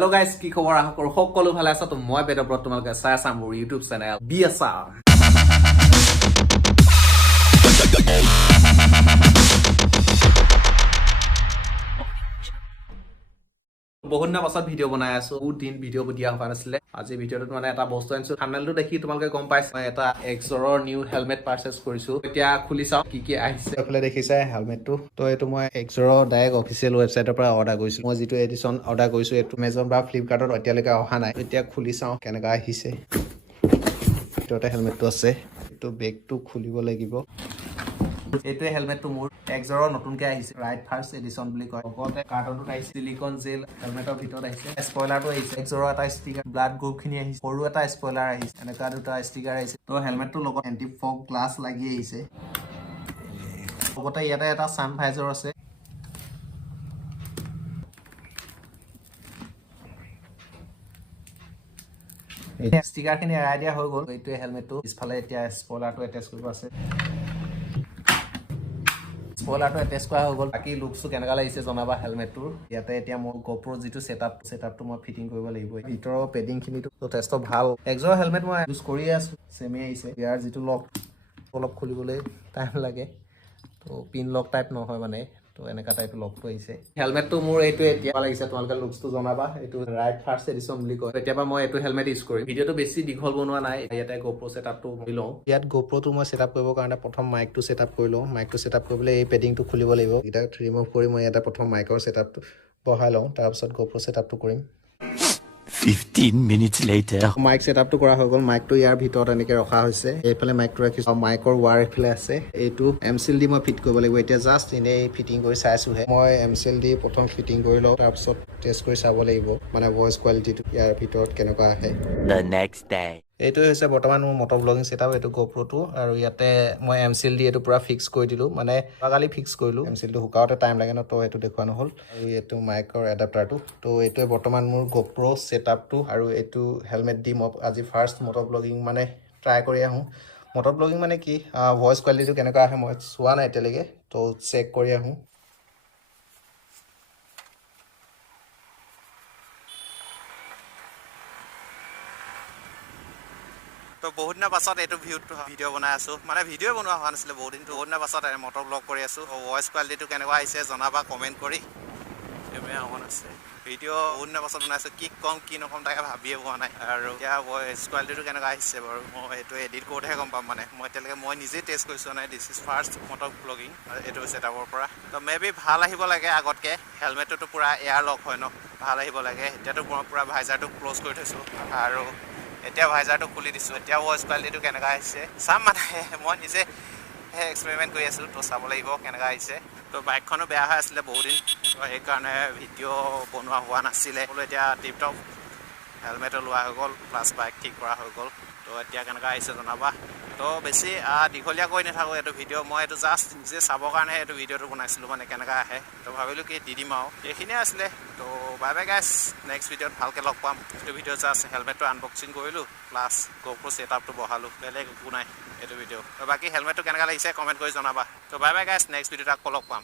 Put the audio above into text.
Hello guys, কি খবৰ আশা কৰো সকলো ভালে আছে তো মই বেদব্ৰত তোমালোকে চাই আছা মোৰ YouTube চেনেল BSR বহুত দিনৰ পাছত ভিডিও বনাই আছো বহুত দিন ভিডিও দিয়া হোৱা নাছিলে আজি ভিডিওটো মানে এটা বস্তু আনিছো থাম্বনেলটো দেখি তোমালোকে গম পাইছা মই এটা Axor নিউ হেলমেট পাৰচেজ কৰিছো এতিয়া খুলি চাও কি আহিছে এফালে দেখিছা হেলমেটটো তো এটো মই Axor ডাইৰেক্ট অফিচিয়েল ৱেবসাইটৰ পৰা অৰ্ডাৰ কৰিছো মই যেটো এডিচন অৰ্ডাৰ কৰিছো এটো Amazon বা Flipkartত এতিয়ালৈকে অহা নাই এতিয়া খুলি চাও কেনেকা আহিছে এটোতে হেলমেটটো আছে এটো বেগটো খুলিব লাগিব এটো হেলমেটটো মোৰ Axor নতুনকৈ আহিছে ৰাইট ফাৰ্স্ট এডিশন বুলি কয় লগতে কাৰ্টনটো আহিছে সিলিকন জেল হেলমেটৰ ভিতৰত আহিছে স্পয়লাৰটো আহিছে Axor এটা ষ্টিকাৰ ব্লাড গ্ৰুপ খিনি আহিছে সৰু এটা স্পয়লাৰ আহিছে এনেকা দুটা ষ্টিকাৰ আহিছে তো হেলমেটটোৰ লগত এন্টি ফগ গ্লাছ লাগি আহিছে লগতে ইয়াতে এটা সান ভাইজৰ আছে এই ষ্টিকাৰখিনি এৰাই দিয়া হৈ গ'ল এইটো হেলমেটটো পিছফালে এতিয়া স্পয়লাৰটো এটাচ কৰিব আছে স্পয়লাৰটো এটাচ কৰা হৈ গ'ল বাকি লুকসটো কেনেকা লাগিছে জনাবা হেলমেটটোৰ ইয়াতে এতিয়া মই GoPro যেটো সেটআপটো মই ফিটিং কৰিব লাগিব ভিতৰৰ পেডিং খিনিটো যথেষ্ট ভাল Axor হেলমেট মই ইউজ কৰি আছো সেমি আহিছে ইয়াৰ যেটো লক অলপ খুলিবলৈ টাইম লাগে তো পিন লক টাইপ নহয় মানে তো এনেকা টাইপ লকটো আহিছে হেলমেটটো মোৰ এইটো এতিয়া লাগিছে তোমালোকে লুকসটো জনাবা এইটো ৰাইট ফাৰ্স্ট এডিশন বুলি কয় এতিয়াবা মই এইটো হেলমেট ইউজ কৰিম ভিডিওটো বেছি দীঘল বনোৱা নাই ইয়াতে GoPro সেটআপটো মই লওঁ ইয়াত GoProটো মই সেটআপ কৰিব কাৰণে প্ৰথম মাইকটো সেটআপ কৰি লওঁ মাইকটো সেটআপ কৰিবলৈ এই পেডিংটো খুলিব লাগিব এটা ৰিমুভ কৰি মই এটা প্ৰথম মাইকৰ সেটআপটো বহাই লওঁ তাৰ পিছত GoPro সেটআপটো কৰিম 15 minutes later মাইক সেটআপটো কৰা হৈ গ'ল মাইকটো ইয়াৰ ভিতৰত এনেকৈ ৰখা হৈছে এইফালে মাইকটো ৰাখিছো মাইকৰ ওৱাৰ এফালে আছে এইটো এমসিএল দি মই ফিট কৰিব লাগিব এতিয়া জাস্ট ইনে ফিটিং কৰি চাইছো হে মই এমসিএল দি প্ৰথম ফিটিং কৰি লওঁ তাৰ পিছত টেষ্ট কৰি চাব লাগিব মানে ভয়েস কোৱালিটিটো ইয়াৰ ভিতৰত কেনেকুৱা আহে the next day এইটো হৈছে বৰ্তমান মোৰ মটৰ ব্লগিং সেটআপ এইটো GoProটো আৰু ইয়াতে মই এমসিএল দি এটো পুৰা ফিক্স কৰি দিলো মানে কালি ফিক্স কৰিলো এমসিএলটো হুকাওতে টাইম লাগে ন তো এটো দেখুৱা নহল আৰু এটো মাইকৰ এডাপ্টাৰটো তো এইটোৱে বৰ্তমান মোৰ GoPro সেটআপটো আৰু এটো হেলমেট দি মই আজি ফাৰ্স্ট মটৰ ব্লগিং মানে ট্ৰাই কৰি আহো মটৰ ব্লগিং মানে কি ভয়েস কোৱালিটিটো কেনেকুৱা আহে মই চোৱা নাই এতিয়ালৈকে তো চেক কৰি আহো তো বহুত দিনৰ পাছত এইটো ভিডিও বনাই আছো মানে ভিডিও বনোৱা হোৱা নাছিলে বহুত দিনৰ পাছত মটৰ ব্লগ কৰি আছো ভয়েস কোৱালিটিটো কেনেকুৱা আহিছে জনাবা কমেন্ট কৰি এমেয়া অন আছে ভিডিও বহুত দিনৰ পাছত বনাইছো কি কম কি নকম তাকে ভাবিয়ে পোৱা নাই আৰু এতিয়া ভয়েস কোৱালিটিটো কেনেকুৱা আহিছে বাৰু মই এইটো এডিট কৰোঁতেহে গম পাম মানে মই এতিয়ালৈকে মই নিজে টেষ্ট কৰিছো নাই this is first motor blogging এইটো সেটআপৰ পৰা তো মেবি ভাল আহিব লাগে আগতকে হেলমেটটো পুৰা এয়াৰ লক হয় ন ভাল আহিব লাগে এতিয়াতো পুৰা ভাইজাৰটো ক্লোজ কৰি থৈছো আৰু এতিয়া ভাইজাৰটো খুলি দিছো এতিয়া ভয়েস কোৱালিটিটো কেনেকা আহিছে চাম মানে মই নিজে এক্সপেৰিমেন্ট কৰি আছো তো চাব লাগিব কেনেকা আহিছে তো বাইকখনো বেয়া হৈ আছিলে বহুত দিন তো এই কাৰণে ভিডিও বনোৱা হোৱা নাছিলে বোলো এতিয়া টিপটপ হেলমেট লোৱা হৈ গ'ল প্লাছ বাইক ঠিক কৰা হৈ গ'ল তো এতিয়া কেনেকা আহিছে জনাবা তো বেছি দীঘলীয়া কৰি নাথাকো এইটো ভিডিও মই এইটো জাষ্ট নিজে চাবৰ কাৰণে এইটো ভিডিওটো বনাইছিলো মানে কেনেকা আহে তো ভাবিলো কি দি দিম আৰু এইখিনিয়ে আছিলে তো বাই বাই গাইছ নেক্সট ভিডিওত ভালকৈ লগ পাম এইটো ভিডিও জাষ্ট হেলমেটটো আনবক্সিং কৰিলোঁ প্লাছ GoPro সেটআপটো বহালো বেলেগ একো নাই এইটো ভিডিও তো বাকি হেলমেটটো কেনেকা লাগিছে কমেন্ট কৰি জনাবা তো বাই বাই গাইছ নেক্সট ভিডিওত আকৌ লগ পাম